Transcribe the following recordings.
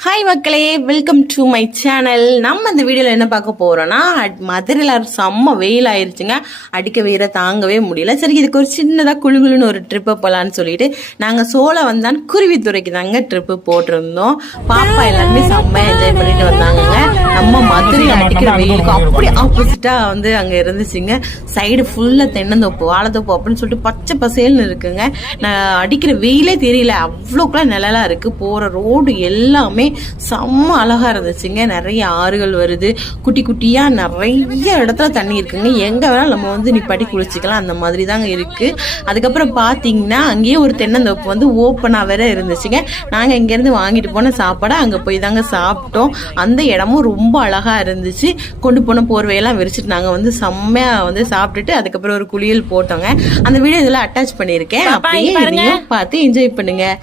Hi மக்களே welcome to my channel நம்ம இந்த வீடியோவில் என்ன பார்க்க போகிறோன்னா அட்- மதுரையில் செம்ம வெயில் ஆயிடுச்சுங்க அடிக்க வெயில தாங்கவே முடியல. சரி இதுக்கு ஒரு சின்னதாக குழுகுலுன்னு ஒரு ட்ரிப்பை போகலான்னு சொல்லிட்டு நாங்கள் சோலை வந்தான் குருவித்துறைக்கு தாங்க ட்ரிப்பு போட்டிருந்தோம். பாப்பா எல்லாருமே செம்ம என்ஜாய் பண்ணிட்டு வந்தாங்கங்க. நம்ம மதுரையில் அடிக்கிற வெயிலுக்கு அப்படி ஆப்போசிட்டாக வந்து அங்கே இருந்துச்சுங்க. சைடு ஃபுல்லாக தென்னந்தோப்பு வாழைத்தோப்பு அப்படின்னு சொல்லிட்டு பச்சை பசேல்னு இருக்குங்க. நான் அடிக்கிற வெயிலே தெரியல. அவ்வளோக்குலாம் நிழலாக இருக்குது போகிற ரோடு எல்லாமே செம்ம அழகா இருந்துச்சுங்க. நிறைய ஆறுகள் வருது. குட்டி குட்டியா நிறைய இடத்துல தண்ணி இருக்குங்க. எங்க வேணாலும் நம்ம வந்து நிப்பாட்டி குளிச்சுக்கலாம். அந்த மாதிரி தாங்க இருக்கு. அதுக்கப்புறம் பாத்தீங்கன்னா அங்கேயே ஒரு தென்னந்தோப்பு வந்து ஓப்பனா வேற இருந்துச்சுங்க. நாங்க இங்க இருந்து வாங்கிட்டு போன சாப்பாடை அங்க போய் தாங்க சாப்பிட்டோம். அந்த இடமும் ரொம்ப அழகா இருந்துச்சு. கொண்டு போன போர்வையெல்லாம் விரிச்சிட்டு நாங்க வந்து செம்மையா வந்து சாப்பிட்டுட்டு அதுக்கப்புறம் ஒரு குளியல் போட்டோங்க. அந்த வீடியோ இதுல அட்டாச் பண்ணியிருக்கேன். அப்படியே பார்த்து என்ஜாய் பண்ணுங்க.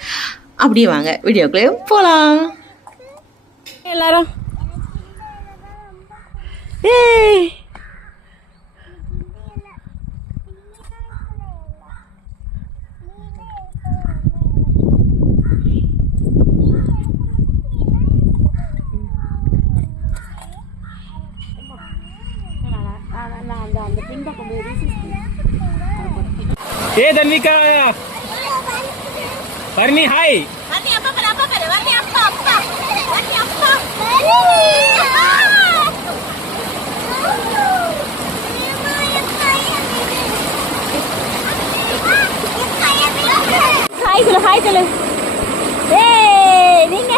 அப்படியே வாங்க. வீடியோக்குள்ளே போலாம். Hey, Lara. Hey. Parni, hi. Hi சொல்லு ஏ நீங்க?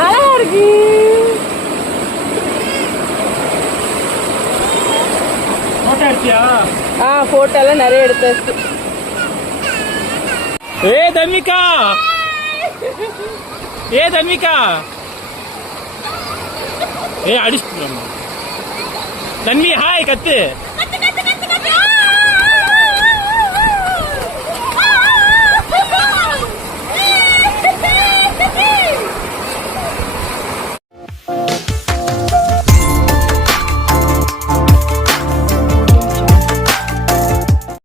அழகா இருக்கு. ஆ போட்டோ எல்லாம் நிறைய எடுத்தாச்சு. ஏ தன்விகா ஏ தன்விகா ஏ அடிச்சு தன்வி ஹாய் கத்து.